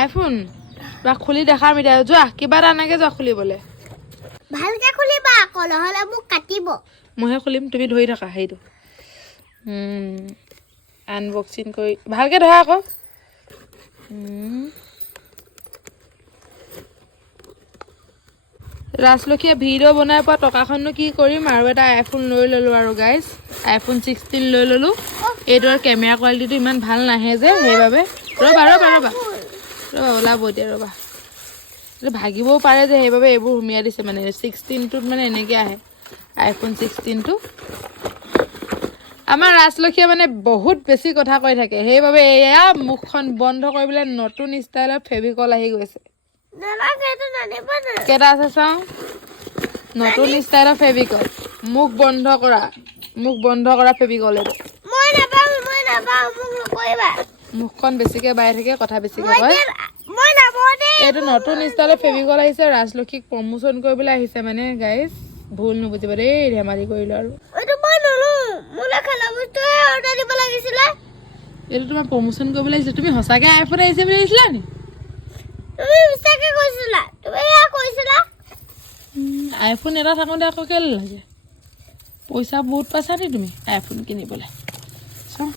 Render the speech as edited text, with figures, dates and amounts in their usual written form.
iPhone বা খুলি দেখাম এতিয়া যোৱা কিবা এটা আনাগে যোৱা খুলিবলৈ ভালকে খুলিবা আকৌ নহ'লে মোক কাটিব মইহে খুলিম তুমি ধৰি থাকা সেইটো আনবক্সিং কৰি ভালকৈ ধৰা আকৌ ৰাজলক্ষ্মীয়ে ভিডিঅ' বনাই পোৱা টকাখননো কি কৰিম আৰু এটা আইফোন লৈ ল'লোঁ আৰু গাইজ আইফোন 16 লৈ ল'লোঁ এইটোৰ কেমেৰা কোৱালিটিটো ইমান ভাল নাহে যে সেইবাবে ৰ'বা ওলাব এতিয়া ৰ'বা এইটো ভাগিবও পাৰে যে সেইবাবে এইবোৰ সুমিয়াই দিছে মানে 16টোত মানে এনেকৈ আহে আইফোন 16টো আমাৰ ৰাজলক্ষ্মীয়ে মানে বহুত বেছি কথা কৈ থাকে সেইবাবে এয়া মুখখন বন্ধ কৰিবলৈ নতুন ষ্টাইলত ফেভিকল আহি গৈছে কেইটা আছে চাওঁ নতুন ষ্টাইলৰ ফেভিকল মুখ বন্ধ কৰা ফেভিকল এইটো মুখখন বেছিকৈ বাই থাকে কথা বেছিকৈ কয় এইটো নতুন ষ্টাইলৰ ফেভিকল আহিছে ৰাজলক্ষ্মীক প্ৰমোচন কৰিবলৈ আহিছে মানে গাইজ ভুল নুবুজিব দেই ধেমালি কৰিলোঁ আৰু এইটো তোমাৰ প্ৰমোচন কৰিবলৈ আহিছে তুমি সঁচাকৈ আইফোন আহিছে বুলি আহিছিলা নি আইফোন এটা থাকোঁতে আকৌ কেলৈ লাগে পইচা বহুত পাইছা নি তুমি আইফোন কিনিবলৈ